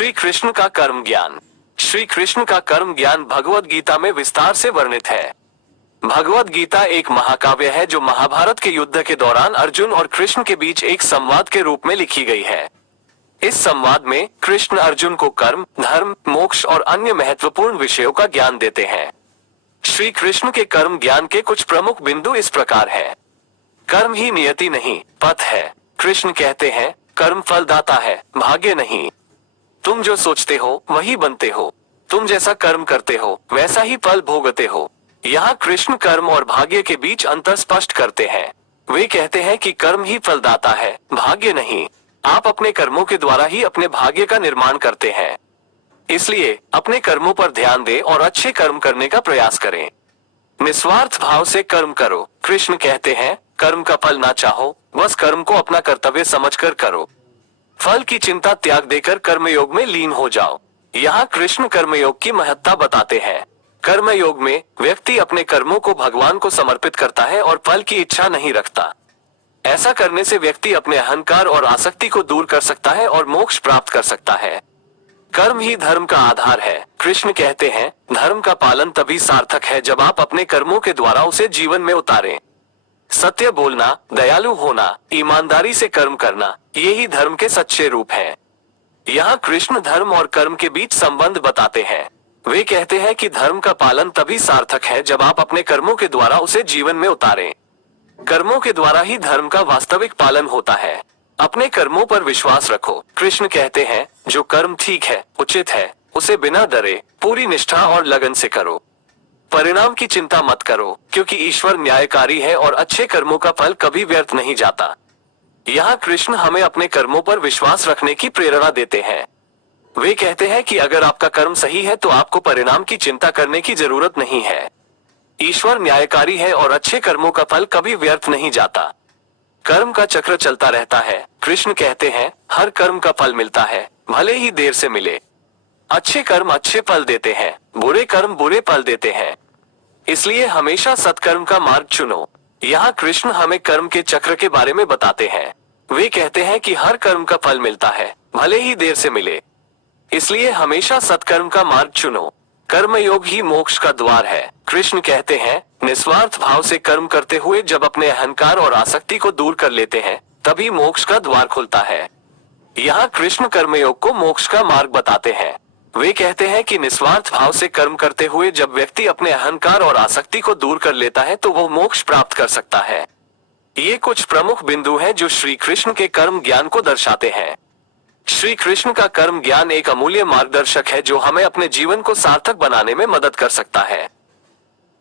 श्री कृष्ण का कर्म ज्ञान। श्री कृष्ण का कर्म ज्ञान भगवद गीता में विस्तार से वर्णित है। भगवद गीता एक महाकाव्य है जो महाभारत के युद्ध के दौरान अर्जुन और कृष्ण के बीच एक संवाद के रूप में लिखी गई है। इस संवाद में कृष्ण अर्जुन को कर्म, धर्म, मोक्ष और अन्य महत्वपूर्ण विषयों का ज्ञान देते हैं। श्री कृष्ण के कर्म ज्ञान के कुछ प्रमुख बिंदु इस प्रकार हैं। कर्म ही नियति नहीं, पथ है। कृष्ण कहते हैं, कर्म फलदाता है, भाग्य नहीं। तुम जो सोचते हो वही बनते हो। तुम जैसा कर्म करते हो वैसा ही फल भोगते हो। यहाँ कृष्ण कर्म और भाग्य के बीच अंतर स्पष्ट करते हैं। वे कहते हैं कि कर्म ही फलदाता है, भाग्य नहीं। आप अपने कर्मों के द्वारा ही अपने भाग्य का निर्माण करते हैं। इसलिए अपने कर्मों पर ध्यान दें और अच्छे कर्म करने का प्रयास करें। निस्वार्थ भाव से कर्म करो। कृष्ण कहते हैं, कर्म का फल ना चाहो, बस कर्म को अपना कर्तव्य समझकर करो। फल की चिंता त्याग देकर कर्मयोग में लीन हो जाओ। यहाँ कृष्ण कर्मयोग की महत्ता बताते हैं। कर्मयोग में व्यक्ति अपने कर्मों को भगवान को समर्पित करता है और फल की इच्छा नहीं रखता। ऐसा करने से व्यक्ति अपने अहंकार और आसक्ति को दूर कर सकता है और मोक्ष प्राप्त कर सकता है। कर्म ही धर्म का आधार है। कृष्ण कहते हैं, धर्म का पालन तभी सार्थक है जब आप अपने कर्मों के द्वारा उसे जीवन में उतारें। सत्य बोलना, दयालु होना, ईमानदारी से कर्म करना, यही धर्म के सच्चे रूप हैं। यहाँ कृष्ण धर्म और कर्म के बीच संबंध बताते हैं। वे कहते हैं कि धर्म का पालन तभी सार्थक है जब आप अपने कर्मों के द्वारा उसे जीवन में उतारें। कर्मों के द्वारा ही धर्म का वास्तविक पालन होता है। अपने कर्मों पर विश्वास रखो। कृष्ण कहते हैं, जो कर्म ठीक है, उचित है, उसे बिना डरे, पूरी निष्ठा और लगन से करो। परिणाम की चिंता मत करो, क्योंकि ईश्वर न्यायकारी है और अच्छे कर्मों का फल कभी व्यर्थ नहीं जाता। यहाँ कृष्ण हमें अपने कर्मों पर विश्वास रखने की प्रेरणा देते हैं। वे कहते हैं कि अगर आपका कर्म सही है तो आपको परिणाम की चिंता करने की जरूरत नहीं है। ईश्वर न्यायकारी है और अच्छे कर्मों का फल कभी व्यर्थ नहीं जाता। कर्म का चक्र चलता रहता है। कृष्ण कहते हैं, हर कर्म का फल मिलता है, भले ही देर से मिले। अच्छे कर्म अच्छे फल देते हैं, बुरे कर्म बुरे फल देते हैं। इसलिए हमेशा सत्कर्म का मार्ग चुनो। यहाँ कृष्ण हमें कर्म के चक्र के बारे में बताते हैं। वे कहते हैं कि हर कर्म का फल मिलता है, भले ही देर से मिले। इसलिए हमेशा सत्कर्म का मार्ग चुनो। कर्मयोग ही मोक्ष का द्वार है। कृष्ण कहते हैं, निस्वार्थ भाव से कर्म करते हुए जब अपने अहंकार और आसक्ति को दूर कर लेते हैं, तभी मोक्ष का द्वार खुलता है। यहाँ कृष्ण कर्मयोग को मोक्ष का मार्ग बताते हैं। वे कहते हैं कि निस्वार्थ भाव से कर्म करते हुए जब व्यक्ति अपने अहंकार और आसक्ति को दूर कर लेता है तो वो मोक्ष प्राप्त कर सकता है। ये कुछ प्रमुख बिंदु हैं जो श्री कृष्ण के कर्म ज्ञान को दर्शाते हैं। श्री कृष्ण का कर्म ज्ञान एक अमूल्य मार्गदर्शक है जो हमें अपने जीवन को सार्थक बनाने में मदद कर सकता है।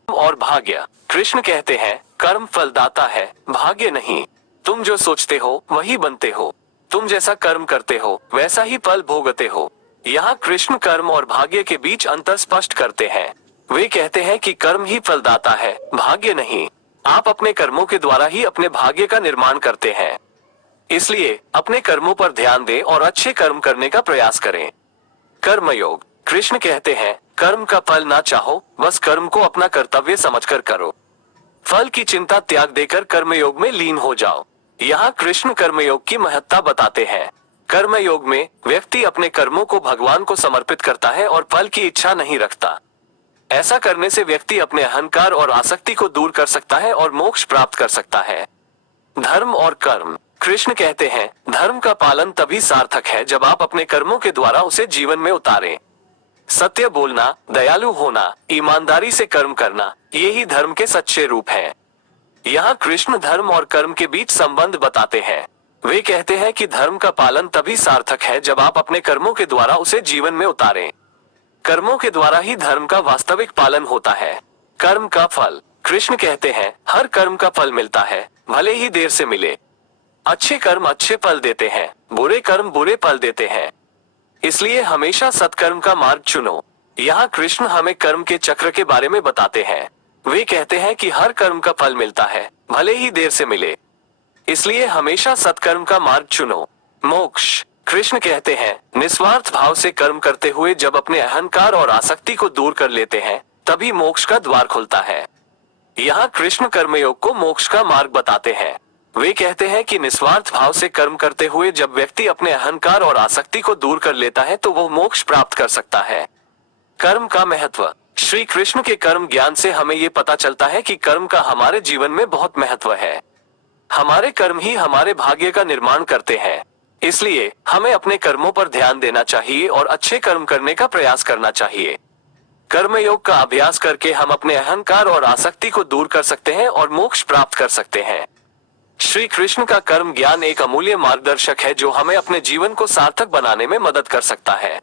और भाग्य। कृष्ण कहते हैं, कर्म फलदाता है, भाग्य नहीं। तुम जो सोचते हो वही बनते हो। तुम जैसा कर्म करते हो वैसा ही फल भोगते हो। यहाँ कृष्ण कर्म और भाग्य के बीच अंतर स्पष्ट करते हैं। वे कहते हैं कि कर्म ही फलदाता है, भाग्य नहीं। आप अपने कर्मों के द्वारा ही अपने भाग्य का निर्माण करते हैं। इसलिए अपने कर्मों पर ध्यान दें और अच्छे कर्म करने का प्रयास करें। कर्मयोग। कृष्ण कहते हैं, कर्म का फल ना चाहो, बस कर्म को अपना कर्तव्य समझकर करो। फल की चिंता त्याग देकर कर्मयोग में लीन हो जाओ। यहाँ कृष्ण कर्मयोग की महत्ता बताते हैं। कर्मयोग में व्यक्ति अपने कर्मों को भगवान को समर्पित करता है और फल की इच्छा नहीं रखता। ऐसा करने से व्यक्ति अपने अहंकार और आसक्ति को दूर कर सकता है और मोक्ष प्राप्त कर सकता है। धर्म और कर्म। कृष्ण कहते हैं, धर्म का पालन तभी सार्थक है जब आप अपने कर्मों के द्वारा उसे जीवन में उतारें। सत्य बोलना, दयालु होना, ईमानदारी से कर्म करना, यही धर्म के सच्चे रूप हैं। यहाँ कृष्ण धर्म और कर्म के बीच संबंध बताते हैं। वे कहते हैं कि धर्म का पालन तभी सार्थक है जब आप अपने कर्मों के द्वारा उसे जीवन में उतारें। कर्मों के द्वारा ही धर्म का वास्तविक पालन होता है। कर्म का फल। कृष्ण कहते हैं, हर कर्म का फल मिलता है, भले ही देर से मिले। अच्छे कर्म अच्छे फल देते हैं, बुरे कर्म बुरे फल देते हैं। इसलिए हमेशा सत्कर्म का मार्ग चुनो। यहाँ कृष्ण हमें कर्म के चक्र के बारे में बताते हैं। वे कहते हैं कि हर कर्म का फल मिलता है, भले ही देर से मिले। इसलिए हमेशा सत्कर्म का मार्ग चुनो। मोक्ष। कृष्ण कहते हैं, निस्वार्थ भाव से कर्म करते हुए जब अपने अहंकार और आसक्ति को दूर कर लेते हैं, तभी मोक्ष का द्वार खुलता है। यहाँ कृष्ण कर्मयोग को मोक्ष का मार्ग बताते हैं। वे कहते हैं कि निस्वार्थ भाव से कर्म करते हुए जब व्यक्ति अपने अहंकार और आसक्ति को दूर कर लेता है तो वो मोक्ष प्राप्त कर सकता है। कर्म का महत्व। श्री कृष्ण के कर्म ज्ञान से हमें ये पता चलता है कि कर्म का हमारे जीवन में बहुत महत्व है। हमारे कर्म ही हमारे भाग्य का निर्माण करते हैं, इसलिए हमें अपने कर्मों पर ध्यान देना चाहिए और अच्छे कर्म करने का प्रयास करना चाहिए। कर्मयोग का अभ्यास करके हम अपने अहंकार और आसक्ति को दूर कर सकते हैं और मोक्ष प्राप्त कर सकते हैं। श्री कृष्ण का कर्म ज्ञान एक अमूल्य मार्गदर्शक है जो हमें अपने जीवन को सार्थक बनाने में मदद कर सकता है।